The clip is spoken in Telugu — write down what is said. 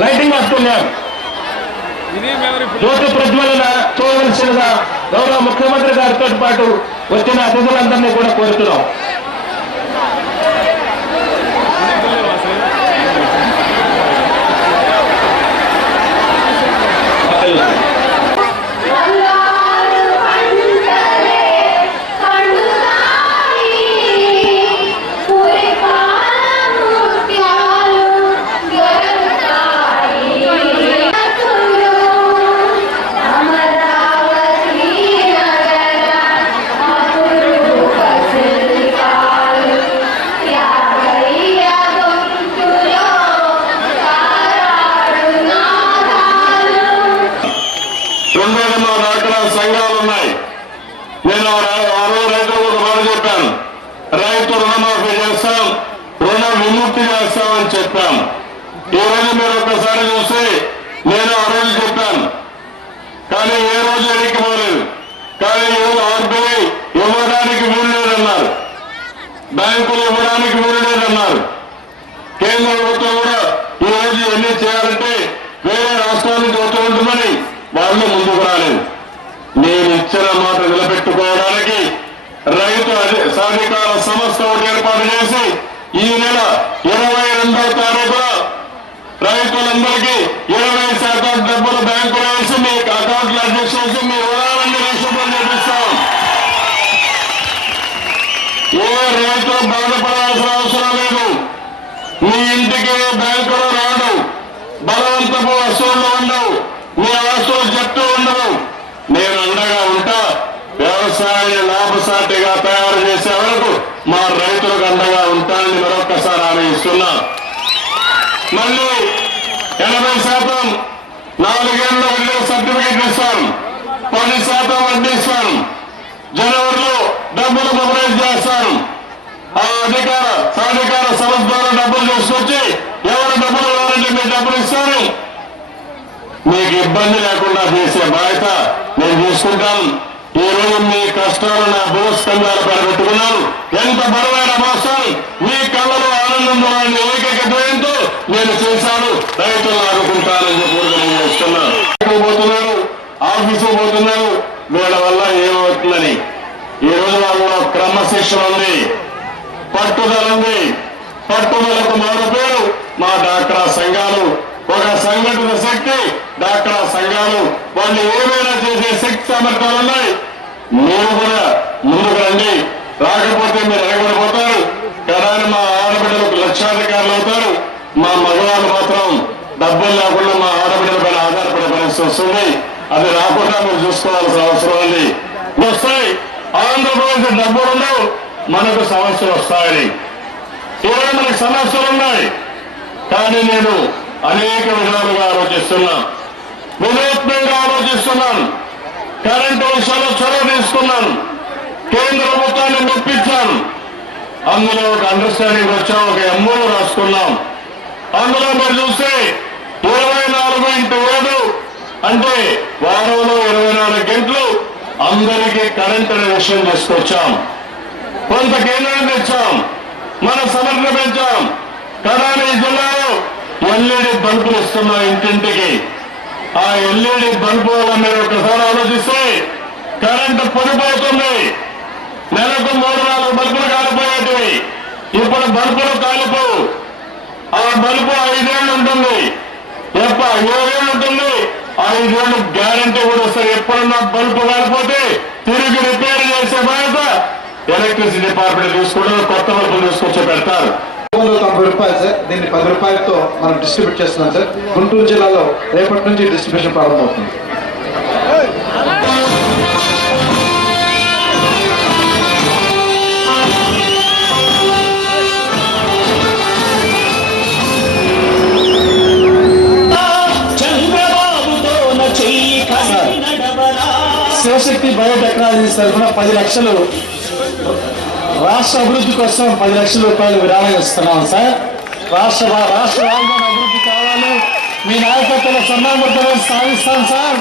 లైటింగ్ వస్తున్నారు. జ్యోతి ప్రజ్వలన చూడవలసినగా గౌరవ ముఖ్యమంత్రి గారితో పాటు వచ్చిన అతిథులందరినీ కూడా కోరుతున్నాం. ఉన్నాయి. నేను అరవై రై- రైతులకు ఒక మాట చెప్పాను. రైతు రుణమాఫీ చేస్తాం రుణ విముక్తి చేస్తామని చెప్పాం. ఈ రోజు మీరు ఒక్కసారి చూస్తే నేను ఆ రోజు చెప్పాను. కానీ ఏ రోజు ఎన్నికపోలేదు కానీ ఈ ఆర్బీఐ ఇవ్వడానికి వీలు లేదన్నారు బ్యాంకులు ఇవ్వడానికి వీలు లేదన్నారు కేంద్ర ప్రభుత్వం కూడా ఈ రోజు ఎన్ని చేయాలంటే వేరే రాష్ట్రాల నుంచి వస్తూ ఉంటుందని వాళ్ళు ముందుకు రాలేదు. నేను ఇచ్చిన మాట నిలబెట్టుకోవడానికి రైతు సాధికార సంస్థ ఒకటి ఏర్పాటు చేసి ఈ నెల ఇరవై రెండవ తారీఖున రైతులందరికీ ఇరవై శాతం డబ్బులు బ్యాంకులో వేసి మీ అకౌంట్లో అడ్జస్ట్ చేసి మీ రుణాలన్నీ విషయంలో చేపిస్తాం. ఏ రైతు బాధపడాల్సిన అవసరం లేదు. మీ ఇంటికి బ్యాంకులో రాడు బలవంతపు వస్తువులు ఉండవు. మీ ఆస్తులు చెప్తూ ఉండవు నేను అండగా ఉంటా వ్యవసాయ లాభసాటిగా తయారు చేసే వరకు మా రైతులకు అండగా ఉంటానని మరొక్కసారి ఆమె ఇస్తున్నా మళ్ళీ ఎనభై శాతం నాలుగేళ్ళ వడ్డీ సర్టిఫికెట్ ఇస్తాం. పది శాతం వడ్డీ ఇస్తాం జనవరిలో డబ్బులు మొబైల్ చేస్తాం. ఆ అధికార సాధికార సంస్థ ద్వారా డబ్బులు తీసుకొచ్చి ఎవరు డబ్బులు కావాలంటే మీరు డబ్బులు ఇస్తారు? మీకు ఇబ్బంది లేకుండా చేసే బాధ్యత నేను తీసుకుంటాను. ఈ రోజు మీ కష్టాలు నా భూస్కంధాల పైన ఎంత బరువైన మోసం మీ కళ్ళలో ఆనందం చూడాలని ఏకైక ధ్యేయంతో నేను చేశాను. రైతులు ఆడుకుంటానని చెప్పి చేస్తున్నాను ఎక్కడికి పోతున్నారు ఆఫీసు పోతున్నారు వీళ్ళ వల్ల ఏమవుతుందని. ఈ రోజు వాళ్ళలో క్రమశిక్షణ ఉంది పట్టుదల ఉంది. పట్టుదలకు మరో పేరు మా డాక్టర్ సంఘాలు. ఒక సంఘటన శక్తి డాక్టర్ సంఘాలు వాళ్ళు ఏమైనా చేసే శక్తి సామర్థ్యాలు ఉన్నాయి? మీరు కూడా ముందుకు రండి. రాకపోతే మీరు ఎగబడిపోతారు కదా మా ఆడబిడ్డలకు లక్షాధికారులు అవుతారు. మా మగవాళ్ళు మాత్రం డబ్బులు లేకుండా మా ఆడబిడ్డల పైన ఆధారపడే పరిస్థితి వస్తుంది. అది రాకుండా మీరు చూసుకోవాల్సిన అవసరం ఉంది. వస్తాయి. ఆంధ్రప్రదేశ్ డబ్బులు మనకు సమస్యలు వస్తాయని. ఈరోజు మనకు సమస్యలు ఉన్నాయి? కానీ నేను అనేక విధాలుగా ఆలోచిస్తున్నాం. వినూత్నంగా ఆలోచిస్తున్నాం. కరెంటు విషయంలో చొరవ తీసుకున్నాం. కేంద్ర ప్రభుత్వాన్ని మెప్పించాను అందులో ఒక అండర్స్టాండింగ్ వచ్చాం ఒక ఎంఓ రాసుకున్నాం. అందులో మీరు చూస్తే ఇరవై నాలుగు ఇంటూ ఏడు అంటే వారంలో ఇరవై నాలుగు గంటలు అందరికీ కరెంట్ అనే విషయం తీసుకొచ్చాం. కొంత కేంద్రం తెచ్చాం. మన సమగ్ర పెంచాం. కడాని ఎల్ఈడి బల్బులు ఇస్తున్నాం ఇంటింటికి. ఆ ఎల్ఈడి బల్బు వల్ల మీరు ఒకసారి ఆలోచిస్తే కరెంటు పొడిపోతుంది. నెలకు మూడు నాలుగు బల్బులు కాలిపోయేటివి. ఇప్పుడు బల్బులు కాలిపోవు. ఆ బల్బు ఐదేళ్ళు ఉంటుంది. ఎప్ప ఏడేళ్ళు ఉంటుంది? ఐదేళ్ళు గ్యారంటీ కూడా వస్తారు ఎప్పుడన్నా బల్బు కాలిపోతే తిరిగి రిపేర్ చేసే బాధ్యత ఎలక్ట్రిసిటీ డిపార్ట్మెంట్ చూసుకుంటారు కొత్త బల్బులు తీసుకొచ్చి పెడతారు. రూపాయలు సార్. దీన్ని పది రూపాయలతో మనం డిస్ట్రిబ్యూట్ చేస్తున్నాం సార్. గుంటూరు జిల్లాలో రేపటి నుంచి డిస్ట్రిబ్యూషన్ ప్రారంభమవుతుంది. శివశక్తి బయోటెక్నాలజీ తరఫున పది లక్షలు. రాష్ట్ర అభివృద్ధి కోసం పది లక్షల రూపాయలు విరాళం ఇస్తున్నాం సార్. రాష్ట్ర రాష్ట్ర రాజధాని అభివృద్ధి కావాలి. మీ నాయకత్వంలో సన్నామర్థం సాధిస్తాను సార్.